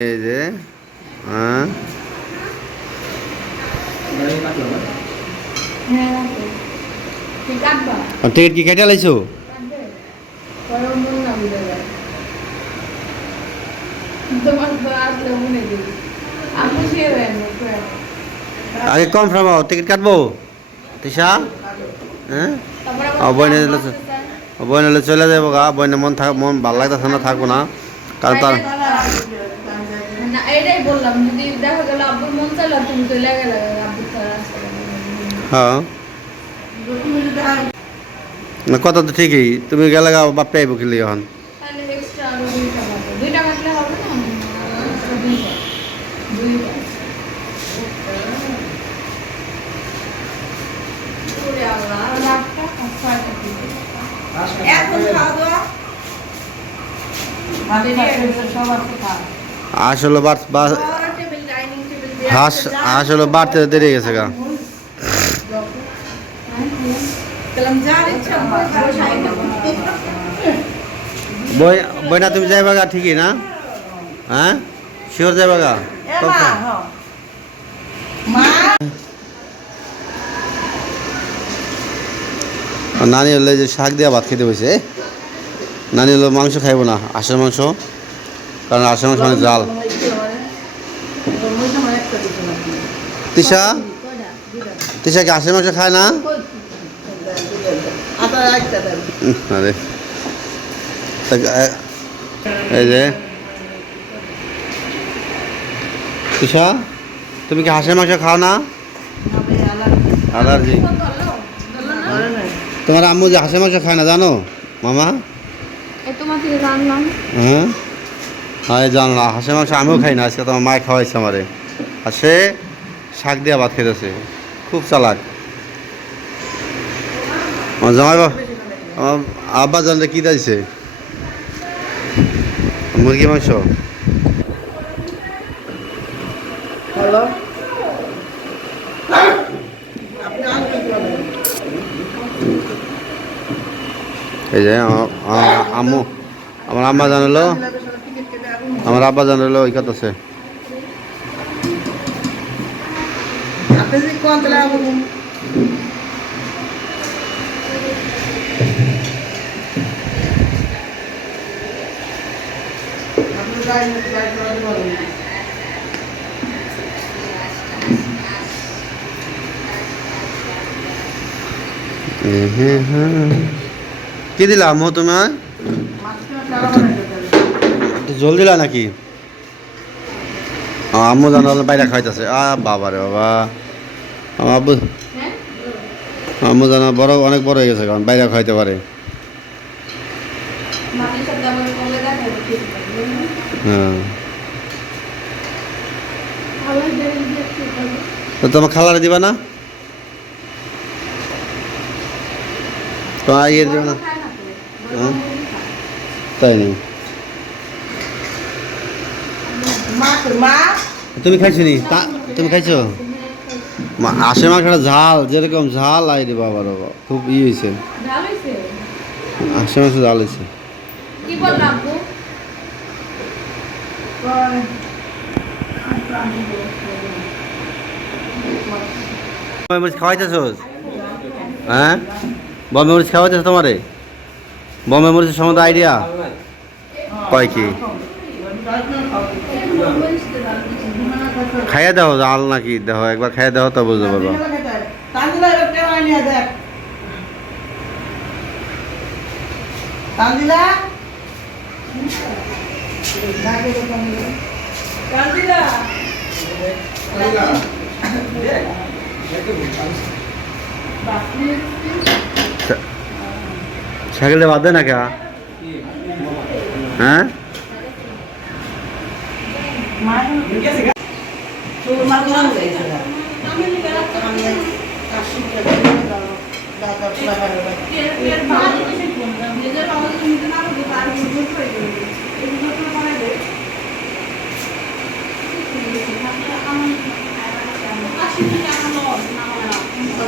এই যে হ্যাঁ টিকিট কি কেটে লাইছো আগে কনফার্ম হও টিকিট কাটবো তিশা হ্যাঁ বইনে বইনালে চলে যাব গা বইনে মন থাক মন ভালো লাগতেছে না থাকব না কারণ তার এটাই বললাম যদি দেখা গেল আব্বুর মন চাইলো তুমি চলে গেলে আব্বুর ছাড়া হ্যাঁ। না কথা তো ঠিকই তুমি গেলে গা বাপটা আইব খেলি এখন। দিবে। এখন খাওয়া দাওয়া? টেবিল ডাইনিং টেবিল হাঁস আসলে বাড়তে দেরি গেছে গা। বই বইনা তুমি যাইবা গা ঠিকই না? হ্যাঁ? শিওর যাইবা গা? নানি হলে যে শাক দিয়া ভাত খেতে বসে নানি হলো মাংস খাইবো না আষের মাংস। কারণ মাংস অনেক জাল। তিশা? তিশা কি আষের মাংস খায় না? আরে। এই যে। তিশা তুমি কি হাঁসের মাংস খাও না? অ্যালার্জি তোমার আম্মু যে হাঁসের মাংস খায় না জানো? মামা? হ্যাঁ? হ্যাঁ জানো না হাঁসের মাংস আমিও খাই না আজকে তোমার মায় খাওয়াইছে আমারে। আর সে শাক দিয়া ভাত খেতেছে খুব চালাক। আমার জামাই আমার আব্বা জানলে কী দিয়েছে মুরগি মাংস? হ্যালো? এই যে আমার আম্মু আমার আম্মা জানালো আমার আব্বা জানালো ওই কথা আছে কি দিলা আম্মু তোমার একটু জল দিলা নাকি? আম্মু জানালো বাইরে খাইতেছে। আ বাবা রে বাবা। আব্বু। হ্যাঁ আম্মু জানা বড় অনেক বড় হয়ে গেছে কারণ বাইরে খাইতে পারে। হ্যাঁ। তো তোমার খালারে দিবা না? তোমার ইয়ে দিবা না। হ্যাঁ? তাই নেই মা মা তুমি খাইছো নি? তা তুমি খাইছো? মা আশের মাংসটা ঝাল যেরকম ঝাল আই রে বাবা রে বাবা। খুব ই হয়েছে? আশের মাংস ঝাল হয়েছে খাওয়াইতেছ হ্যাঁ? বম্বে মরিচ খাওয়াইতেছ তোমারে? বম্বে মরিচের সম্বন্ধে আইডিয়া কয় কি? খাইয়া দাও জাল নাকি দেখো একবার খাইয়া দাও তো বুঝতে পারব দেখ ছাগলে বাদ না কে? হ্যাঁ? তোর মা কোন যাইছে আমি কাশি করে দাদা পুরা করে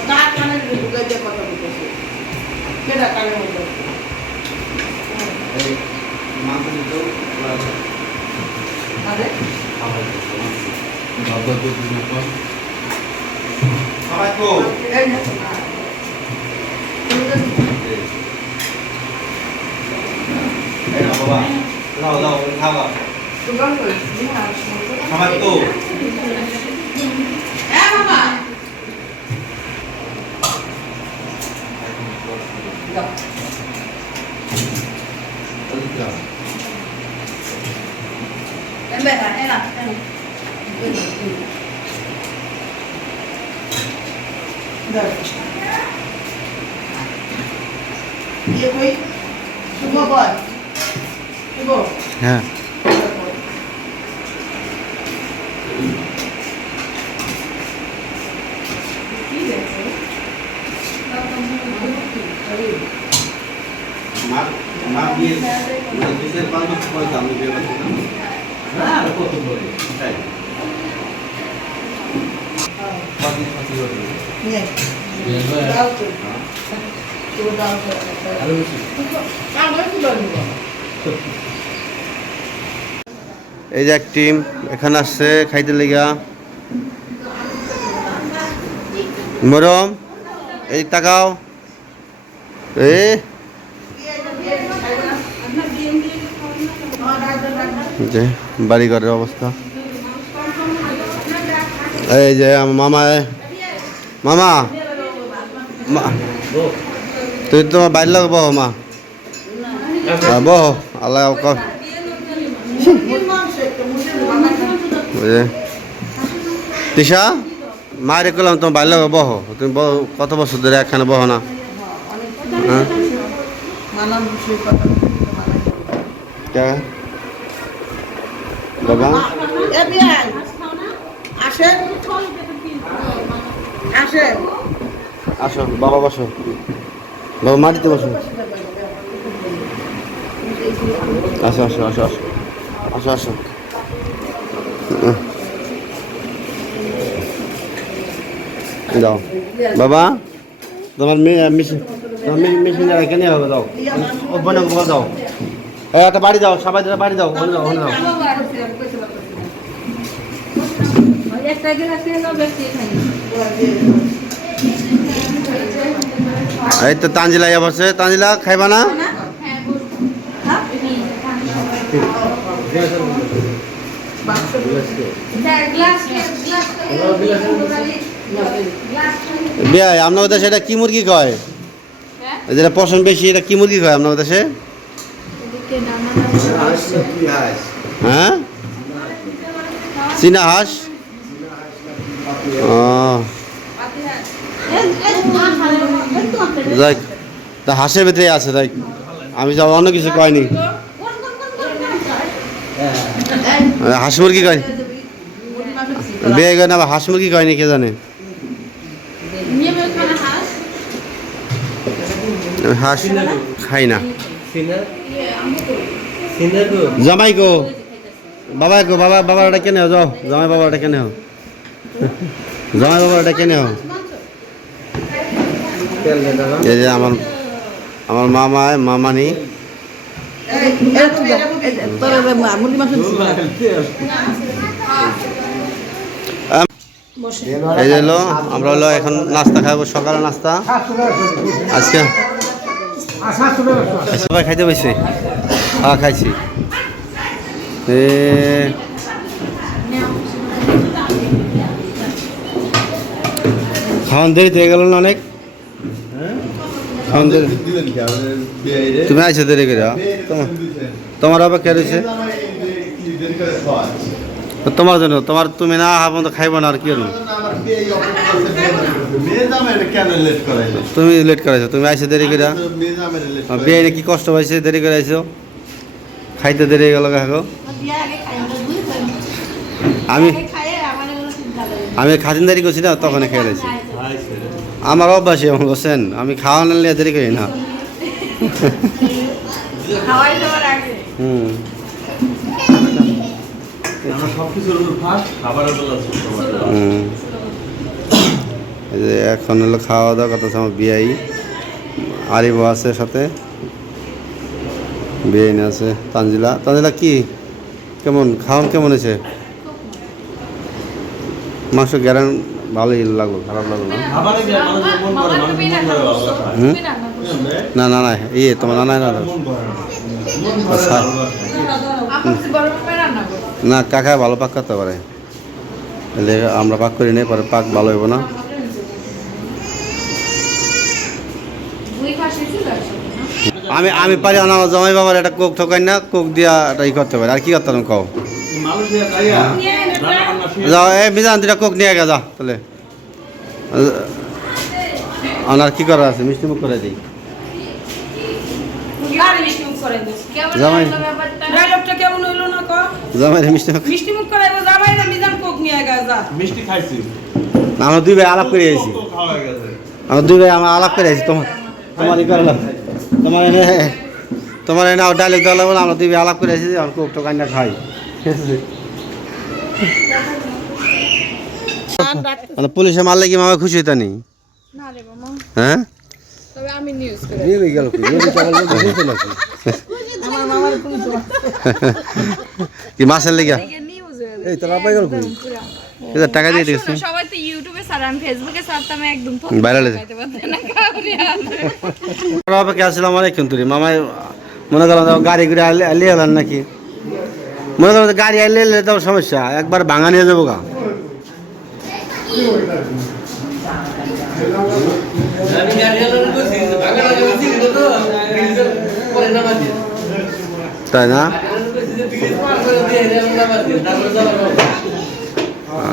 কার কানে ঢুকে দিয়ে কথা বলতেছে কেডা কানে মধ্যে আরে সবাই তো এই না। এই নাও বাবা দাও দাও খাওয়া সুগার করিস, হ্যাঁ, সবাই তো হ্যাঁ, বাবা। দাও। এই বেটা, এই না, এই হ্যাঁ। আমি হ্যাঁ কত বলে তাই। এই যে এক টিম, এখানে আসছে খাইতে লেগা। মরম, এই তাকাও। এ, যে বাড়িঘরের অবস্থা। এই যে মামা মামা। মা- তুই তোমার বাইর লোক বহ, মা। বহ, আল্লাহ ক- বুঝলে তিশা মায়ের করলাম তোমার বাইর লোক বহ। তুমি কত বছর ধরে এখানে বহ না? হ্যাঁ? বাবা? আসেন। আসেন। আসো বাবা বসো বাবা মাটিতে বসো আসো আসো আসো আসো। আসো আসো। যাও। বাবা, তোমার মেয়ে, মেশিন, তোমার মেশিন যারা কেনে হবে দাও ও বনে বলে দাও এই, একটা বাড়ি দাও, সবাই বাড়ি দাও, ওখানে দাও ওখানে দাও। একটা গ্লাস নিয়ে যাও বেশি এই তো তাঞ্জিলা ইয়া বসে। তাঞ্জিলা খাইবা না? হ্যাঁ বসুন স্যার গ্লাস গ্লাস গ্লাস বিয়া আপনার দেশে এটা কি মুরগি কয়? হ্যাঁ? যেটা পছন্দ বেশি এটা কি মুরগি কয় আপনার দেশে? হ্যাঁ? চীনা হাঁস? যাই তা হাঁসের ভিতরে আছে তাই আমি সব অন্য কিছু কয়নি। হাঁস মুরগি কয়? বিয়ে কয় না হাঁস মুরগি কয়নি কে জানে? নিয়ে হাঁস খাই না। সিনার সিনার জামাই গো বাবা গো বাবা বাবা ওটা কেনে যাও জামাই বাবা ওটা কেনে জামাই বাবা ওটা কেনে এই যে আমার আমার মামা, মামানি। এই যে হলো, আমরা হলো এখন নাস্তা খাব সকালে নাস্তা। আজকে সবাই খাইতে পাইছে হ্যাঁ খাইছি। খাওয়ান দেরি হয়ে গেল না অনেক? তুমি আইছো দেরি করে তোমার অপেক্ষা রয়েছে তোমার জন্য, তোমার তুমি না হা পর্যন্ত খাইব না আর কি করব তুমি লেট করাইছো, তুমি আইছো দেরি করে বিয়ে কি কষ্ট পাইছে, দেরি করে আইছো খাইতে দেরি গেল কাকো। আমি আমি খাতিনদারি করছি না তখন খেয়ে আমার অভ্যাসই এমন বলছেন আমি খাওয়া না নিয়ে দেরি করি না। খাওয়াই দেওয়ার আগে। হুম। হুম। এই যে এখন হলো খাওয়া দাওয়া কথা আমার বিয়াই। আরিব আছে সাথে। বিয়াইন আছে তানজিলা। তানজিলা কি? কেমন? খাওয়ান কেমন হয়েছে? মাংস গ্যারান ভালোই লাগল খারাপ লাগল না? না না না ইয়ে তোমার না না আচ্ছা। না কাকা ভালো পাক করতে পারে। আমরা পাক করি নাই পরে পাক ভালো হইব না? আমি আমি পারি না আমার জামাই বাবার একটা কোক ঠোকাই না কোক দিয়া একটা ই করতে পারে। আর কি করতাম কও? যাও এই বিজান দুটা কোক নিয়ে গে যা তাহলে। আনার কি করার আছে? মিষ্টি মুখ করে দিই। মিষ্টি করে জামাই। কেমন হইল না ক? জামাই মিষ্টি মুখ মিষ্টি মুখ করাইবো না মিজান কোক নিয়ে গা যা। মিষ্টি খাইছি। আমরা দুই ভাই আলাপ করে আইছি। কত খাওয়া গেছে। আমরা দুই ভাই আমরা আলাপ করে আইছি। তোমার তোমার ই করলাম। তোমার এনে তোমার এনে ডাইলেক্ট দেওয়া আমরা দুই ভাই আলাপ করে আর কোক টোকাই না খাই। ঠিক আছে? মানে পুলিশে মারলে কি মামা খুশি হইতা নি না মামা। হ্যাঁ? তবে আমি নিউজ করে গেল কি? আমার মামার কোন তো কি মাছের লেগে? এই তোর আপাই গেল কি? টাকা দিয়ে দিয়েছি। সবাই তো ইউটিউবে ছাড়া আমি ফেসবুকে ছাড়তাম একদম তো Viral হয়েছে। দেখাইতে পারতেন না কাউরে আর। অপেক্ষা আসছিলাম অনেকক্ষণ তুই মামাই মনে করলাম গাড়ি ঘুরে আলি এলেন নাকি? মনে করো গাড়ি আইলে এলে তো সমস্যা, একবার ভাঙা নিয়ে যাব গা। তাই না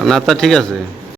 না, তা ঠিক আছে।